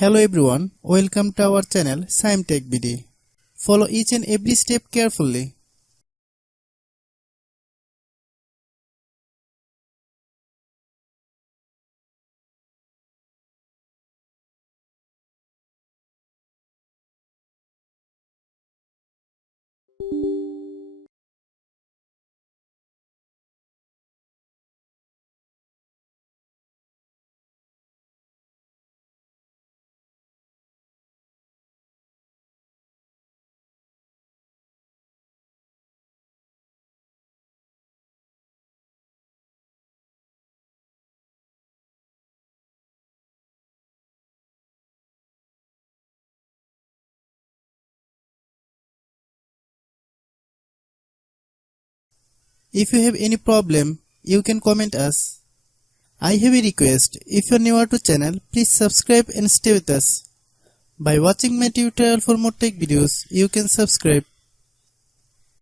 Hello everyone, welcome to our channel Shaem TechBD. Follow each and every step carefully. If you have any problem, you can comment us. I have a request, if you are newer to channel, please subscribe and stay with us. By watching my tutorial for more tech videos, you can subscribe